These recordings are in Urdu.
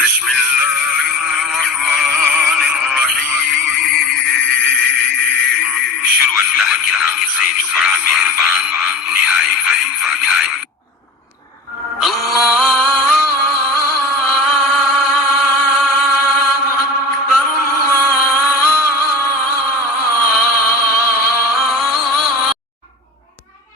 بسم اللہ الرحمن الرحیم۔ شروع اللہ کے نام سے جو بڑا مہربان نہایت رحم والا ہے۔ اللہ اکبر اللہ۔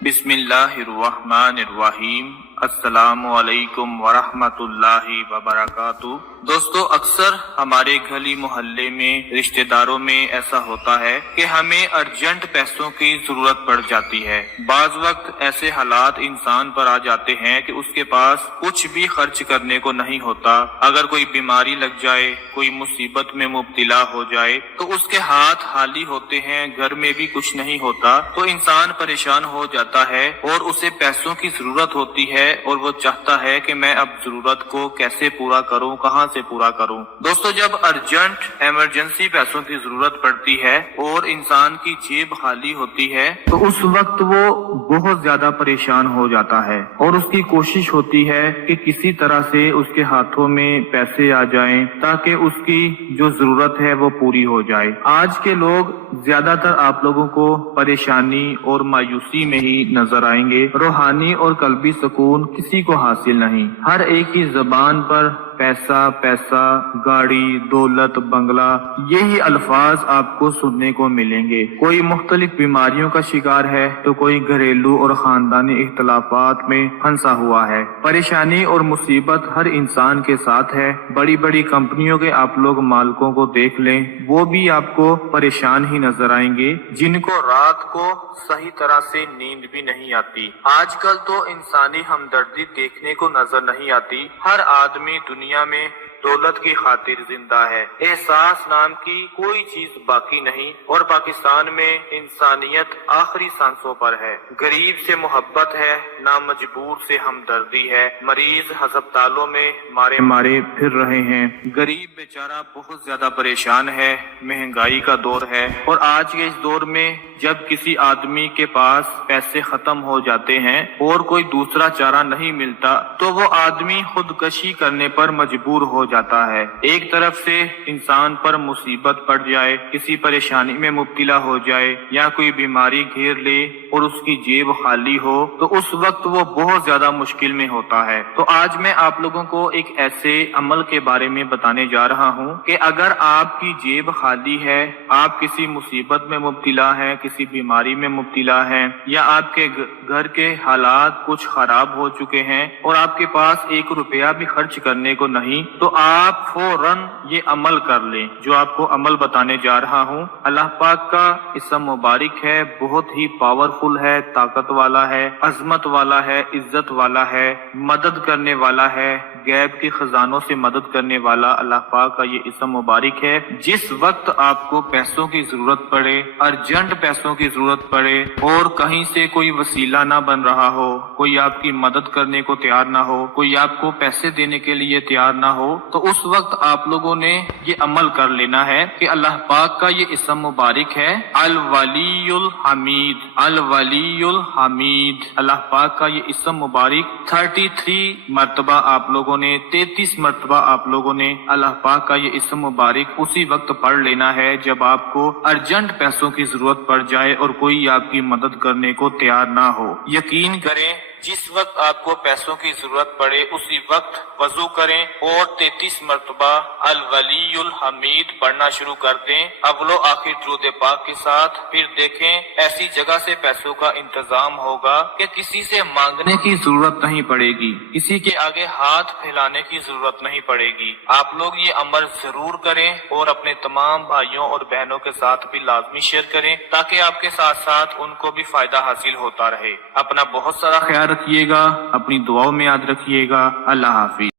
بسم اللہ الرحمن الرحیم۔ السلام علیکم ورحمۃ اللہ وبرکاتہ۔ دوستو، اکثر ہمارے گلی محلے میں رشتہ داروں میں ایسا ہوتا ہے کہ ہمیں ارجنٹ پیسوں کی ضرورت پڑ جاتی ہے۔ بعض وقت ایسے حالات انسان پر آ جاتے ہیں کہ اس کے پاس کچھ بھی خرچ کرنے کو نہیں ہوتا۔ اگر کوئی بیماری لگ جائے، کوئی مصیبت میں مبتلا ہو جائے تو اس کے ہاتھ خالی ہوتے ہیں، گھر میں بھی کچھ نہیں ہوتا، تو انسان پریشان ہو جاتا ہے اور اسے پیسوں کی ضرورت ہوتی ہے اور وہ چاہتا ہے کہ میں اب ضرورت کو کیسے پورا کروں، کہاں سے پورا کروں۔ دوستو، جب ارجنٹ ایمرجنسی پیسوں کی ضرورت پڑتی ہے اور انسان کی جیب خالی ہوتی ہے تو اس وقت وہ بہت زیادہ پریشان ہو جاتا ہے اور اس کی کوشش ہوتی ہے کہ کسی طرح سے اس کے ہاتھوں میں پیسے آ جائیں تاکہ اس کی جو ضرورت ہے وہ پوری ہو جائے۔ آج کے لوگ زیادہ تر آپ لوگوں کو پریشانی اور مایوسی میں ہی نظر آئیں گے۔ روحانی اور قلبی سکون کسی کو حاصل نہیں۔ ہر ایک کی زبان پر پیسہ پیسہ، گاڑی، دولت، بنگلہ، یہی الفاظ آپ کو سننے کو ملیں گے۔ کوئی مختلف بیماریوں کا شکار ہے تو کوئی گھریلو اور خاندانی اختلافات میں پھنسا ہوا ہے۔ پریشانی اور مصیبت ہر انسان کے ساتھ ہے۔ بڑی بڑی کمپنیوں کے آپ لوگ مالکوں کو دیکھ لیں، وہ بھی آپ کو پریشان ہی نظر آئیں گے، جن کو رات کو صحیح طرح سے نیند بھی نہیں آتی۔ آج کل تو انسانی ہمدردی دیکھنے کو نظر نہیں آتی۔ ہر آدمی دنیا میں دولت کی خاطر زندہ ہے۔ احساس نام کی کوئی چیز باقی نہیں اور پاکستان میں انسانیت آخری سانسوں پر ہے۔ غریب سے محبت ہے، نامجبور سے ہمدردی ہے۔ مریض ہسپتالوں میں مارے پھر رہے ہیں۔ غریب بیچارہ بہت زیادہ پریشان ہے۔ مہنگائی کا دور ہے اور آج کے اس دور میں جب کسی آدمی کے پاس پیسے ختم ہو جاتے ہیں اور کوئی دوسرا چارہ نہیں ملتا تو وہ آدمی خودکشی کرنے پر مجبور ہو جاتا ہے۔ ایک طرف سے انسان پر مصیبت پڑ جائے، کسی پریشانی میں مبتلا ہو جائے یا کوئی بیماری گھیر لے اور اس کی جیب خالی ہو تو اس وقت وہ بہت زیادہ مشکل میں ہوتا ہے۔ تو آج میں آپ لوگوں کو ایک ایسے عمل کے بارے میں بتانے جا رہا ہوں کہ اگر آپ کی جیب خالی ہے، آپ کسی مصیبت میں مبتلا ہیں، کسی بیماری میں مبتلا ہیں یا آپ کے گھر کے حالات کچھ خراب ہو چکے ہیں اور آپ کے پاس ایک روپیہ بھی خرچ کرنے کو نہیں، تو آپ فوراً یہ عمل کر لیں جو آپ کو عمل بتانے جا رہا ہوں۔ اللہ پاک کا اسم مبارک ہے، بہت ہی پاورفل ہے، طاقت والا ہے، عظمت والا ہے، عزت والا ہے، مدد کرنے والا ہے، غیب کے خزانوں سے مدد کرنے والا اللہ پاک کا یہ اسم مبارک ہے۔ جس وقت آپ کو پیسوں کی ضرورت پڑے، ارجنٹ پیسوں کی ضرورت پڑے اور کہیں سے کوئی وسیلہ نہ بن رہا ہو، کوئی آپ کی مدد کرنے کو تیار نہ ہو، کوئی آپ کو پیسے دینے کے لیے تیار نہ ہو، تو اس وقت آپ لوگوں نے یہ عمل کر لینا ہے کہ اللہ پاک کا یہ اسم مبارک ہے الولی الحمید۔ الولی الحمید، اللہ پاک کا یہ اسم مبارک 33 مرتبہ آپ لوگوں نے، 33 مرتبہ آپ لوگوں نے اللہ پاک کا یہ اسم مبارک اسی وقت پڑھ لینا ہے جب آپ کو ارجنٹ پیسوں کی ضرورت پڑ جائے اور کوئی آپ کی مدد کرنے کو تیار نہ ہو۔ یقین کریں، جس وقت آپ کو پیسوں کی ضرورت پڑے اسی وقت وضو کریں اور 33 مرتبہ الولی الحمید پڑھنا شروع کر دیں، اول و آخر درود پاک کے ساتھ۔ پھر دیکھیں ایسی جگہ سے پیسوں کا انتظام ہوگا کہ کسی سے مانگنے کی ضرورت نہیں پڑے گی، کسی کے آگے ہاتھ پھیلانے کی ضرورت نہیں پڑے گی۔ آپ لوگ یہ عمل ضرور کریں اور اپنے تمام بھائیوں اور بہنوں کے ساتھ بھی لازمی شیئر کریں تاکہ آپ کے ساتھ ساتھ ان کو بھی فائدہ حاصل ہوتا رہے۔ اپنا بہت سارا خیال رکھیے گا، اپنی دعاؤں میں یاد رکھیے گا۔ اللہ حافظ۔